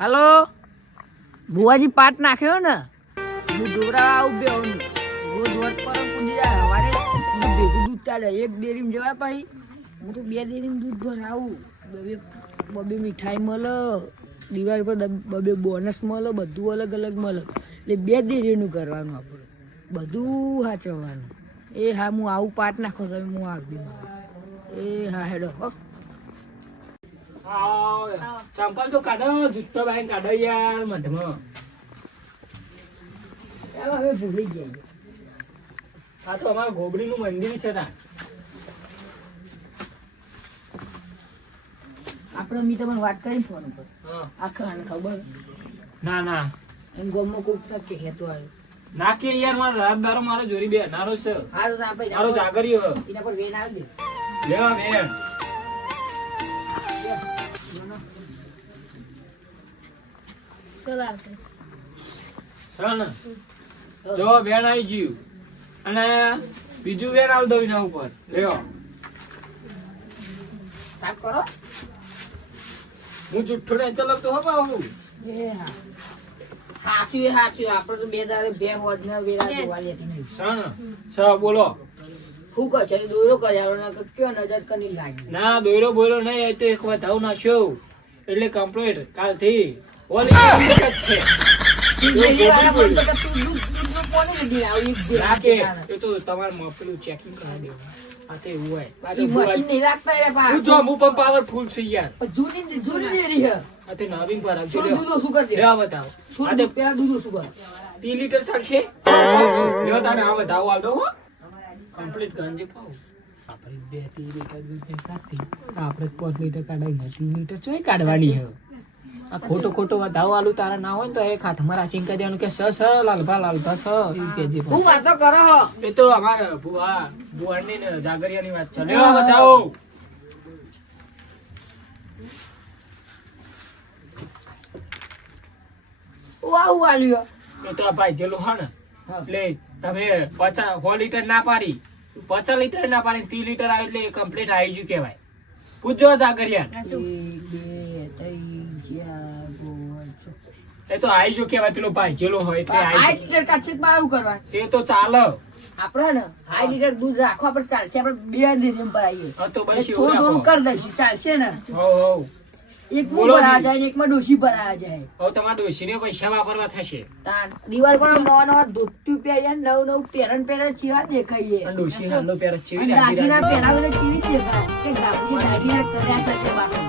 હાલો? બુવાજી પાટ નાખ્યો ને? હું દોરાવા આવું રોજ વટ પર પૂજી જાય. સવારે ભેગું દૂધ ચાલે. એક ડેરીમાં જવા પાઈ હું તો બે ડેરીમાં દૂધ ભરાવું બબે બબે મીઠાઈ મળે. દિવાળી પર બબે બોનસ મળે. બધું અલગ અલગ મળે. એટલે બે ડેરીનું કરવાનું આપણે. બધું સાચવવાનું એ હા, હું આવું પાટ નાખો તમે હું આવી એ હા, હેડો, હો. ચંપલ તો કાઢો જૂતો બાઈને કાઢો યાર મઢમાં ચાલો હવે ભૂલી ગયા આ તો અમારા ગોબડીનું મંદિર છે ત્યાં આપણે મેં તમને વાત કરી ફોન ઉપર હા. આખા આને ખબર? ના ના. એમ ગોમો કોક તો કે હેતો આવ્યો ના કે યાર મારો રાતદારો મારો જોરી બે નારો છે. હા તો આપણે મારો જાગરિયો એના પર વેન આવી દે. લેવા આવશે જો બેન આવી ગયું. અને બીજું બેન આવ દઉં એના ઉપર. લેવો સાફ કરો. હું જુઠ્ઠો ને ચલાવતો હો હા. હાચું એ હાચું. આપણે તો બે દાડે બે હોજ ને વેરા જોવા લેતી નહીં. બોલો. શું કહે છે દોરો કર્યા ને કયો નજર કની લાગી? ના દોરો બોયરો નહીં તો એક વાર ધાવ નાખ્યો. એટલે કમ્પ્લીટ કાલથી. ઓલી જ છે. તું તો તું તો તો તો પાવરફુલ છું યાર. જૂની જૂની તો નવીન પર દૂધો શું કરજે. બતાવો. તો દૂધ શું કર. ત્રણ લીટર ચાલશે? લ્યો તાને આ બતાવો આવડો હો. કમ્પ્લીટ ગંજી પાવ. આપણે બે ત્રણ લીટર દૂધ આપણે પાંચ લીટર કાઢાવી ત્રણ લીટર ચોય કાઢવાની હે આ ખોટો ખોટો વધાવો આલુ તારા ના હોય ને તો એક હાથમાં રાખીને કહી દેવાનું કે સ સ લાલભા લાલભા સ એવું કહેજે હું વાતો કરો હો. એ તો અમાર ભુવા ભુવાની ને જાગરિયાની વાત છે લેવા બતાવો. વાહ વાલ્યો એ તો ભાઈ જેલું હા. ને એટલે તમે પચાસ સો લીટર ના પાડી. પચાસ લીટર ના પાડી ત્રીસ લીટર આવ્યું એટલે કમ્પ્લીટ આવી ગયું કહેવાય. પૂછજો જાગરિયા. એ તો આવી જો કેવા પેલો ભાઈ જેલો હોય એટલે આ આવી આઠ લીટર કાઢશે તો કરવા. શું તે તો ચાલે. આપણે ને આઈ લીટર દૂધ રાખવા પર ચાલશે. આપણે બે દિન પર આવીએ હા તો બસ એવું થોડું થોડું કરી દઈશું. ચાલશે ને? હો હો એક બોલો ભરા જાય ને એકમાં ડોસી ભરા જાય. હવે તમારા ડોશીને પૈસા વાપરવા થશે? તાન દિવાળી નવા નવા ધોતું પહેર્યા ને નવું નવું પહેરણ પહેરણ દેખાઈએ. ડોશી હાલો પેર છે દાગીના પહેરાવીને કેવી દેખાય? કે ગાભરી દાગીના કર્યા સાથે બાકી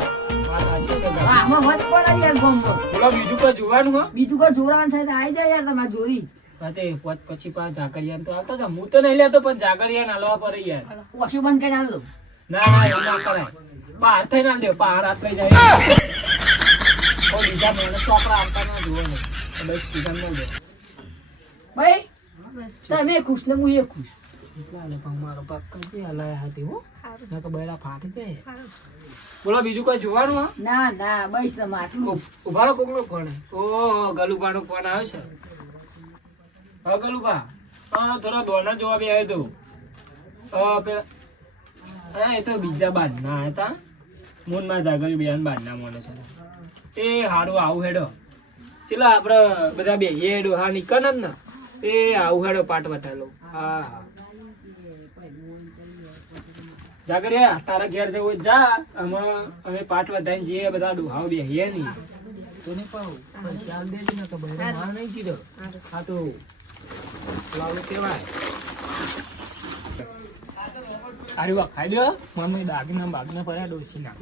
આમાં વચ પડે યાર ગમો બોલો બીજું કોઈ જોવાનું હો? બીજું કોઈ જોરાવાનું થાય તો આવી જાય યાર તમારે જોરી પોત પછી જાગરિયાને તો આવતા હું તો નહીં લેતો પણ ઝાકરિયા હાલવા પડે યાર. ઓછું બંધ કરી આલો ના ના એવું ના કરાય. બહાર થઈ ના દે બહાર હાથ લઈ જાય. કોઈ બીજા માણસ છોકરા આવતા ના જોવો ને બસ કીધા ન દે ભાઈ તમે ખુશ ને હું એ ખુશ. એટલા લે પણ મારો પગ કઈ હલાયા હતી હો? ના તો બૈરા ફાટી જાય. બોલો બીજું કઈ જોવાનું ના ના બસ તમે આટલું. ઊભા રહો કોકનો ફોન. ઓ ગલુબાનો ફોન આવ્યો છે. હા ગલુબા. હા થોડા દોના જોવા બી આવ્યો તો. અ, પેલા હા એ તો બીજા બારના હતા. મૂનમાં જાગરી બેન બારના મને છે. એ હારું આવું હેડો. ચેલા આપણે બધા બે હેડો, હા નીકળ ને એ આવું હેડો પાટ વટાલો. હા હા. જાગરિયા તારા ઘેર જવું જા. અમે અમે પાટ વધાઈને જઈએ, બધા ડોહાઓ બેહીએ નહીં. તો પાઉં આલ દેજે ને તો બહેરો. માર નહીં કીધો આ તો લાવલું કહેવાય. અરે વા ખાઈ લ્યો મમ્મી દાગીના બાગના પડ્યા ડોસી ના.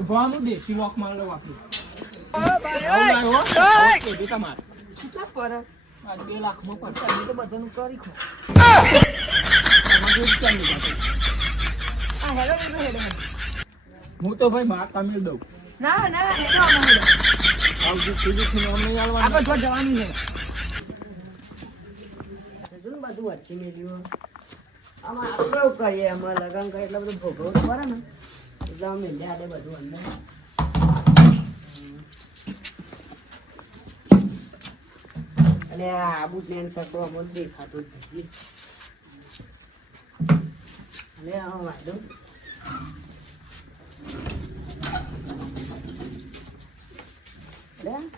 ઉભાનું દેશી લોક માર લો આપણું આવું લાવ્યો? ઓકે, બી લાખમાં પણ તમે બધાનું કરી. હું તો ભાઈ માં કામે દઉં ના ના. આપણે જવાનું છે બધું વચ્ચે મેલ્યું આમાં આપણે કરીએ અમારે લગન કરે એટલે બધું ભોગવવું પડે ને. એટલે અમે મેલ્યા દે બધું અંદર. અને આ આબુ પ્લેન સકડો અમને દેખાતો જ નથી. અને આ વાંધો.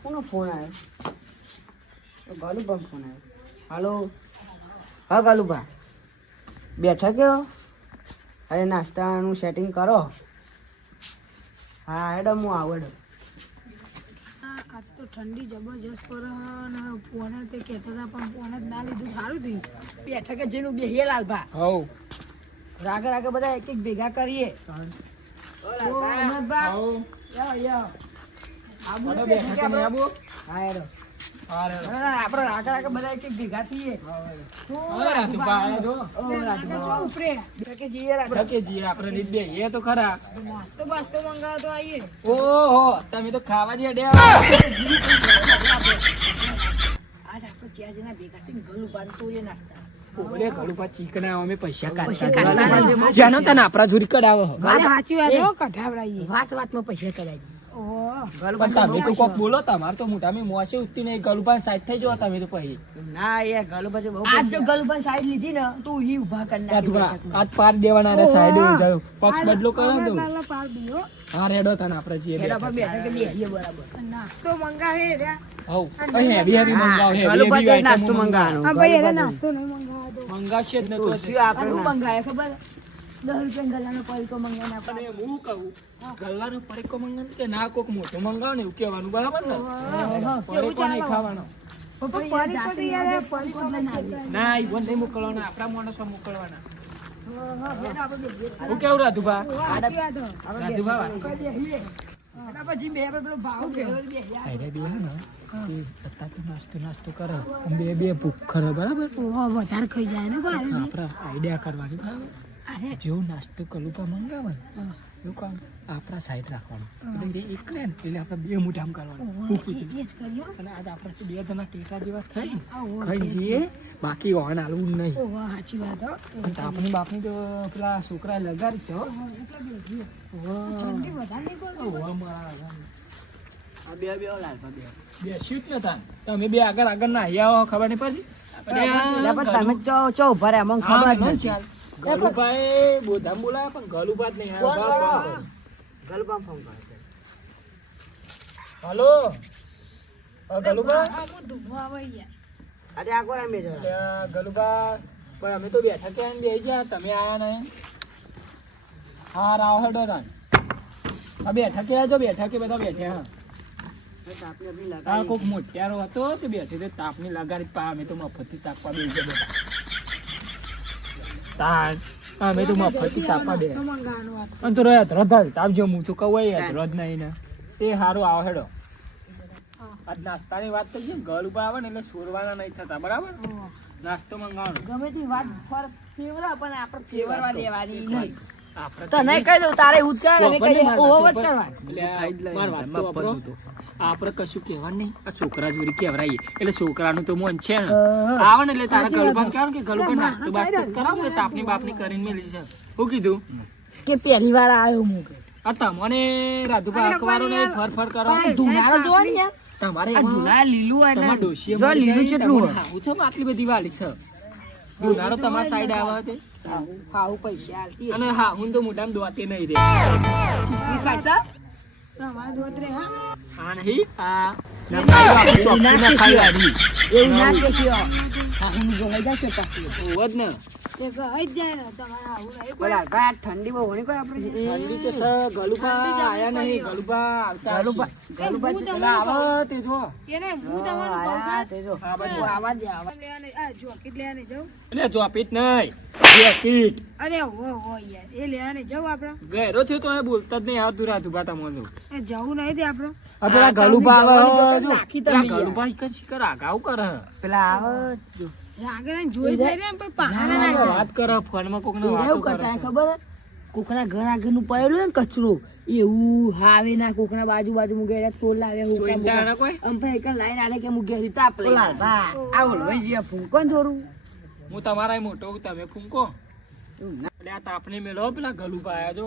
કોનો ફોન આવ્યો? ગાલુબા ફોન આવ્યો. હાલો હા કાલુભા. બેઠા કયો અરે નાસ્તાનું સેટિંગ કરો. હા એડમ હું આવડો આજ તો ઠંડી જબરજસ્ત પર પોને તે કહેતા હતા પણ જ ના લીધું. સારું થયું. બેઠકે જેનું બેહીએ લાલભા. હવ. રાગે રાગે બધા એક એક ભેગા કરીએ. ઓ, અમરભા, યો. આબુ આબુ? હા હેડો. રાગે રાગે બધા એક ભેગા થઈએ. તો ખરા. નાસ્તો બાસ્તો મંગાવો તો આવીએ ઓહો તમે તો ખાવા જે ડ્યા આજ આપણે ચાર જણા ભેગા થઈને ગલું બાંધ નાસ્તા. ઓલે ઘણું પા ચીકણા અમે પૈસા કાઢી કાઢતા. જાનો તને આપણા જોરી કઢાવો. અરે સાચી વાત કઢાવડાઈએ. વાત વાતમાં પૈસા કઢાવી પણ તમે તો કોક બોલો તમારે તો મોટામાં મોસે ઉઠતી નહીં ગલુપા સાઈડ થઈ જાઓ તમે તો પછી. ના એ ગલું બહુ આજ જો ગલું સાઈડ લીધી ને તો ઈ ઊભા કરી નાખી આજ પાર દેવાના રે સાઈડ ઓહો. જાયો પક્ષ બદલો કરો ને તો. લાલા હા રેડો તને આપણે જીએ હેડા પર બેઠા. કે બેહીએ બરાબર. નાસ્તો મંગાવે રે. હવ અહીં હેવી હેવી હેવી ગલું હેવી બાજુ નાસ્તો મંગાવો. હા ભાઈ એને નાસ્તો નહીં મંગાવવા દો. મંગાવશે જ ને તો શું આપણે મંગાવે ખબર? દસ રૂપિયા ગલાનો પૈકો મંગાવીને આપણે હું કહું? ગલ્લાનો પરેકો મંગન કે ના કોક મોટો મંગાવ ને એવું કહેવાનું બરાબર ને? પરેકો નહીં ખાવાનો. ના ઈ બંને મોકલવાના આપણા માણસો મોકલવાના. હું કેવું રાધુભા પછી બે પેલો ભાવ કેવો નાસ્તો નાસ્તો કરે. બે બે ભૂખ ખરે બરાબર? વધારે ખાઈ જાય ને આપણે આઈડિયા કરવાની જેવું નાસ્તો કલુપા મંગાવે. ને કામ આપણા સાઈડ રાખવાનું એટલે એ એક લે ને એટલે આપણે બે મુઠામ કરવાનું. કર્યો અને આજે આપણે બે જણા ટેકા જેવા થઈ ખાઈ જઈએ. બાકી ઓન હાલવું નહીં. સાચી વાત હો. આપણી બાપની તો પેલા છોકરા લગાડી છે હો. ઠંડી વધારે નહીં પડતી? ઓવા મારા આ બે બે લાલપા બે. બેસ્યું જ નતા તમે બે આગળ આગળ ના આવો ખબર નહીં પડી ખબર. ગલુભાઈ બોધામ પણ ગલુભા જ નહીં આવ્યો. ફોન કરો. હલો ગલુભા. આજે આ કોણ? ગલુભા પણ અમે તો બેઠા ત્યાં બેસી ગયા તમે આયા નહીં હા રાવ હેડો તાન હા બેઠા કે જો બેઠા કે બધા બેઠા હા. કોક મોટિયારો હતો તે બેઠી તે તાપની લગાડી પા અમે તો મફતથી તાપવા બેસી ગયા બધા તાન અમે તો મફતથી તાપવા બે નાસ્તો મંગાવવાનો અને તો રહ્યા ધ્રધ તાપ જો હું તો કહું ધ્રધ નહીં ને તે સારું આવો હેડો. આજ નાસ્તાની વાત ને ગળ ઉપર આવે ને એટલે છોડવાના નહીં થતા બરાબર. નાસ્તો મંગાવવાનો. ગમે તે વાત પર ફેવરા પણ આપણે ફેવરવા દેવાની નહીં. આપણે કહી દઉં તારે એવું જ કરે અમે કહી દઈએ ઓહો જ કરવાનું એટલે માર વાત તો આપણો. આપણે કશું કહેવાનું નહીં. આ છોકરા જોડી કહેવરાઈએ. એટલે છોકરાનું તો મન છે આવે ને એટલે તારા ગલુભાને કહેવાનું કે ગલુભાઈ નાસ્તો બાસ્તો કરાવો કે તાપની બાપની કરીને મેલી છે? શું કીધું? કે પહેલી વાર આવ્યો હું આ તમને રાધુભા અખબારો ને ફર ફર કરો. ધુમાડો જોવો ને યાર. તમારે ધુલા લીલું એટલે ડોશીએ જો લીલું કેટલું તમને છે આટલી બધી વાલી છે? ધુનારો તમારા સાઈડ આવે હાવું પૈસા આલતી અને હા હું તો મોઢામાં દોતી નહીં રે. શીશી ખાય તમારા જોત રે હા. હા નહીં હા. એવું ના ચોખ્ખી વાળી. એવું ના કે છે હા હું ગવાઈ જશે પછી જ ને. આ ઠંડી બહુ ઘણી કોઈ આપણે ઠંડી તો ગલુબા આયા નહીં ગલુબા આવતા ગલુબા ગલુબા પેલા આવે તે જો. એને હું તમારું કહું તે જો. આ બાજુ. આવા દે આવા. આ જોકેટ લેવાને જાઉં. એટલે ચોપીટ નહીં જેકીટ. અરે હો હો યાર એ લેવાને જાઉં આપણે. ગેરો થયો તો એ બોલતા જ નહીં તમને એ જવું નહીં દે આપણે. આ પેલા આ ગલુબા આવે જો. નાખી પેલા તમે ગલુબા એક જ શિકાર આગાઉ કરે. પેલા આવે જો. વાત કરો ફોનમાં કોક એવું કરતા ખબર? કોકના ઘર આગળનું પડેલું ને કચરો એવું હાવે ના કોકના બાજુ બાજુ મુગે તોલ લાવે આમ એક લાઈન આલે કે મૂકે તાપ લઈ આ ઓલવાઈ ગયા ફૂંકો ને થોડું હું તમારા મોટો તમે ફૂંકો. આ તાપને મેલો પેલા ગલુ પાયા જો.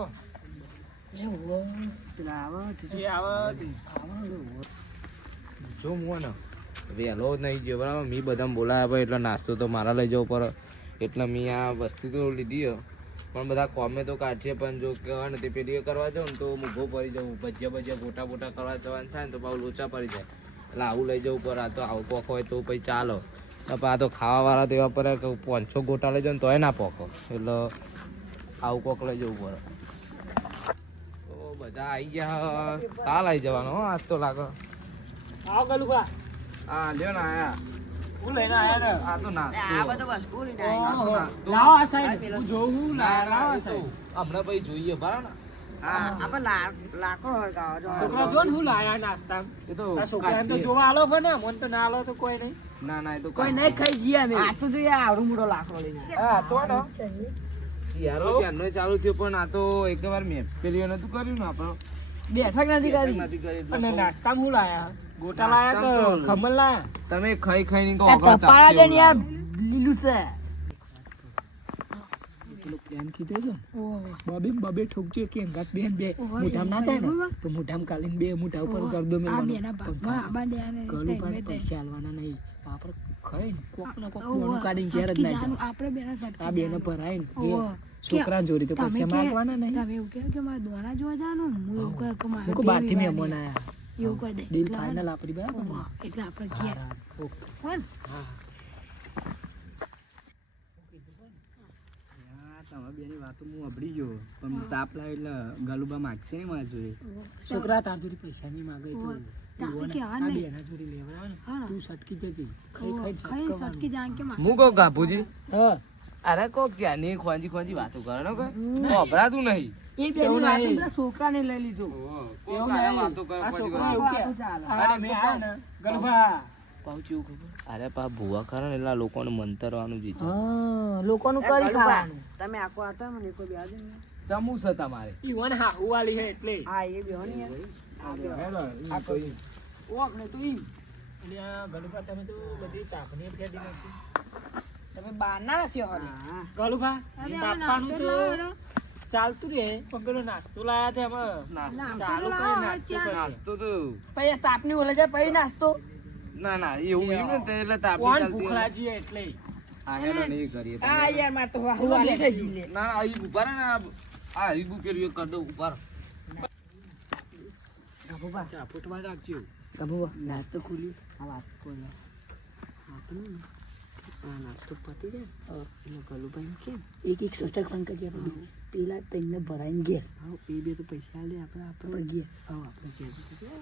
પેલા આવે તે જે આવે તે. જો હું ને વહેલો જ નહીં ગયો મેં બધા બોલાયા ભાઈ એટલે નાસ્તો તો મારા લઈ જવો પડે. એટલે મેં આ વસ્તુ તો લીધી પણ બધા કોમે તો કાઢીએ, પણ જો કહેવાય ને તે પેલી કરવા જાઉં ને તો મૂભો પડી જવું ભજીયા ભજીયા ગોટા બોટા કરવા જવાનું થાય ને તો પાછું લોચા પડી જાય. એટલે આવું લઈ જવું પર આ તો આવું પોખો હોય તો પછી ચાલો. આ તો ખાવાવાળા તો એવા પર કે પાંચસો ગોટા લઈ જાઉં તોય ના પોખો. એટલે આવું કોક લઈ જવું પડે. બધા આવી ગયા. કાલ આવી જવાનું આજ તો લાગે. આવો ગલુભા હા લ્યો ને આયા. હું લઈને આયા ને. આ તો ના. લાવો આ સાઈડ હું જોઉં હું લાવો. લાવો આ સાઈડ બરાબર હું જોઉં નાસ્તા એ તો આ છોકરાને તો કાઢીએ. જોવા આલો છો ને? મને તો ના આલો તો કોઈ નહીં. ના ના તો કોઈ નહીં ખાઈ જઈએ અમે. આ તો જોઈએ આવડું મોટો લાકડો લઈને. હા તો ને. ચાલુ થયો પણ આ તો એકવાર મેં પેલી નતું કર્યું ને આપણે. બેઠક નથી કરી. નથી કરી એટલે અને તો નાસ્તામાં હું લાયા? ગોટા લાયા તો- ખમણ લાયા. તમે ખાઈ ખાઈને કહો આ કપાળા ચાપશે યાર લીલું છે. પેલો પ્લાન કીધો છે ઓહો. બબે બબે ઠોકજો કે અંગાત બેન બે. ઓહો, ના થાય ને? તો મોઢામાં કાલીને બે મોઢા ઉપર ઓહો. દો આ મેલવાનો. બેના ભાગમાં આબા દે અને ગળું તઈ પાડે મેં તઈ. પૈસા આલવાના નહીં. આપણે ખાઈ કોક ને કોક બોનું કાઢીને ઘેર જ ના જવાનું. આપણે બેના સટકી આ બેને જવાનું. ને. છોકરા જોરી તો પૈસા માંગવાના નહીં. તમે એવું કહો કે મારે દોણા જોવા જવાનું? હું એવું કે મારે મૂકો બે મહેમાન આયા. એવું કહી દે ડીલ ફાઇનલ આપણી બરાબર એટલે આપણે ઘેર ઓકે. હો ને? તમે બેની વાતો હું અભડી ગયો. પણ તાપ લાવે એટલે ગાલુબા માગશે નહીં મારા જોડે. છોકરા તાર જોડે પૈસા નહીં માંગે. તું. સટકી જતી કહું ગાભુજી? હા. અરે કોક ક્યાંની ખોંજી ખોંજી વાતો કરો ને કોઈ? અભરાતું નહીં. એ બે નહીં. લઈ લીધું. એવું નહીં. વાતો કરે છોકરા એવું કે ચાલે. આ ને ગલભા પાછું ખબર? અરે પા ભૂવા કરે ને એટલે આ લોકોને મંતરવાનું જીતે હા લોકોનું કરી ખાવાનું. જમવું છે તમારે. ઈ વન હાહુ હે એટલે આ ઓક ને તો ઈ. એટલે આ તમે તો બધી તાપની ફેડી નાખી. તમે બહારના નથી હવે ગલુભા અરે ઈ અમે બાપાનું તો ચાલતું રે પણ પેલો નાસ્તો લાયા છે એમાં. નાસ્તો ચાલુ નાસ્તો નાસ્તો તો પછી તાપની ઓલે જાય પછી નાસ્તો. ના ના એવું એવું ને એટલે તાપી કોણ ભૂખલા છીએ એટલે? આ હેડો ને કરીએ આ યારમાં તો વાહુ વાલી થઈ જીલે ના આ અહીં ઊભા ના ને આ- ઈ બુ પેલું કર દો ઊભા રહો. ચા ફૂટવા રાખજો. કબુવા નાસ્તો ખુલી આ વાત કોને આ નાસ્તો પતી જાય એટલે ગલુભાઈ કેમ એક એક સટક ફોન કરી આપણે પેલા તઈને ભરાઈને ઘેર એ બે તો પૈસા લે આપણે આપણે ઘેર આપણે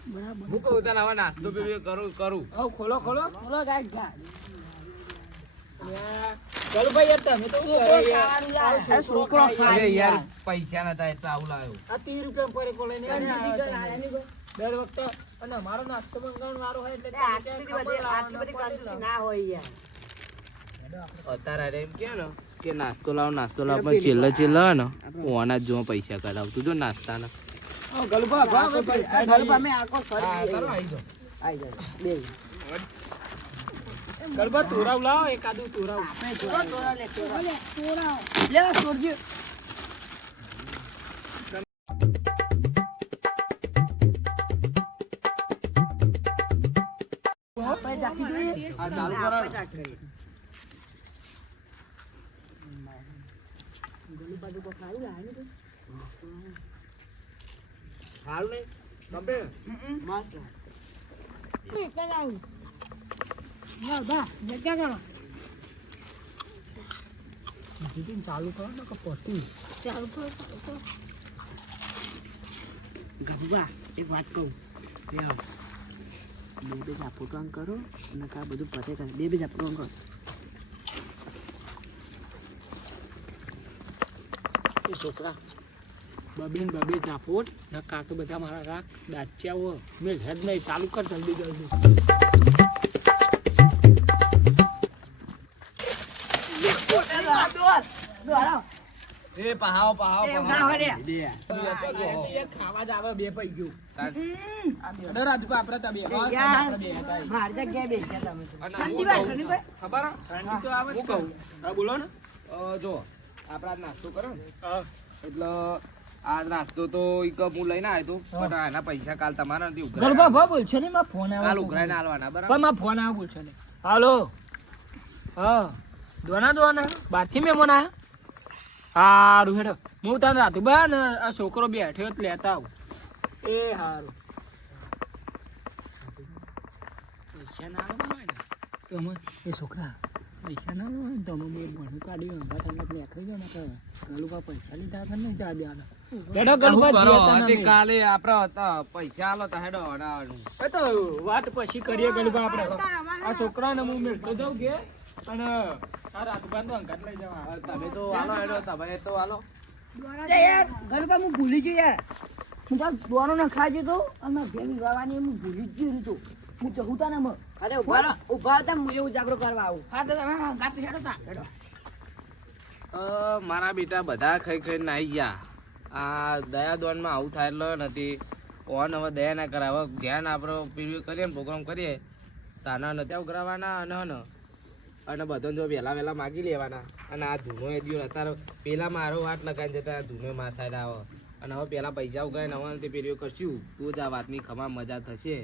બરાબર હું કહું તને હવે નાસ્તો પેલું કરું કરું હવ ખોલો ખોલો બોલો ગાય ગા યાર છોકરો યાર? યાર. યાર પૈસા નતા એટલે આવું લાવ્યો આ ત્રીસ રૂપિયા. ની કોઈ. દર વખતે અને મારો નાસ્તો મંગાવવાનો વારો હોય એટલે તમે ક્યાં ખબર ના હોય લાવવાનો. અત્યારે એમ કે ને કે નાસ્તો લાવ નાસ્તો લાવ પણ છેલ્લે છેલ્લે હે ને ઓના જો જ જોવા પૈસા કઢાવતું જો નાસ્તા હા, ગલબા ભા, હવે પૈસા જોઈએ. હા ચાલો આવી જાઓ. ગલુભા, તુરાવ લાવો એકાદું તુરાવ. તોરા, તોરા લે, તોરા. લે, સોરજી. આપણે ચાખી જોઈએ? આ ચાલુ કરો કોઈ ખાવું લાવે ને? સારું નહીં ગમે એકલા લાવું. લા, બા, કરો. જીતીને ચાલુ કરો ને કે પતી ચાલુ કરો, ચાલુ કરો. ગભા એક વાત કહું બે બે ઝાપોટો કરો અને કા બધું પતે બે બે આમ કરો છોકરા. બબેન બબે જાફોટ ને કાં તો બધા મારા રાખ દાચ્યા હો મેં હેડ નહીં ચાલુ કર જલ્દી જલ્દી. એ પહાવો પહાવો ખાવા જ આવે બે પૈ ગયું. અને દર આજુ આપણે તો બે હા, આપણે બે હતા. માર જગ્યાએ બે ગયા તમે. ખબર હું? કહું. બોલો ને. જો આપણે નાસ્તો કરો ને. એટલે આ નાસ્તો તો એક હું લઈને આવ્યો તો પણ આના પૈસા કાલ તમારા નથી ઉઘરાયા. ભા બોલ છે ને માં ફોન કાલ આવ્યો ઉઘરાઈને આલવાના બરાબર? માં ફોન આવે બોલ છે ને હાલો. હા. દોના દોના. બારથી મહેમાન આયા? હારું હેડો. હું તને રાતું બા ને આ છોકરો બેઠ્યો જ લેતા આવું. એ હારું. પૈસા ના આવે ને તો એ છોકરા પૈસા ના આવે ને તો અમે ભણું કાઢી અંગા તમને લેખાઈ જાવ ને તો ગલુપા પૈસા લીધા હતા નહીં જા દેવાના હેડો અમે. કાલે આપડે હતા પૈસા આલો તા હેડો હડાવાનું એ તો વાત પછી કરીએ ગલુપા આપણે. આ છોકરાને હું મેળતો જાઉં કે? અને આ રાતબાન તો અંગાત લઈ જવા. તમે તો આલો હેડો તમે તો આલો. યાર ગરુપા હું ભૂલી ગયો યાર. હું તો દોરો ન ખાજો તો અને ભેગી ગવાની હું ભૂલી જ ગયો તો હું જવું ને મ અરે ઊભા રહો ઊભા રહો હું ઉજાગરો કરવા આવું. હા તો તમે ગાત હેડો તા હેડો. મારા બેટા બધા ખાઈ ખાઈ નાઈ ગયા. આ દયા દોનમાં આવું થાય એટલે નથી. ઓન હવે દયા ના કરાવે ધ્યાન આપણે પીવી કરીએ ને પ્રોગ્રામ કરીએ. તાના નથી ઉઘરાવાના અને હન. અને બધાને જો વહેલા વહેલા માગી લેવાના. અને આ ધૂનો એ દિવસ અત્યારે પેલા મારો વાત લગાવીને જતા ધૂનો માર સાઈડ આવે. અને હવે પેલા પૈસા ઉગાડીને હવે તે પેલીઓ કરશું. તો જ આ વાતની ખમા મજા થશે.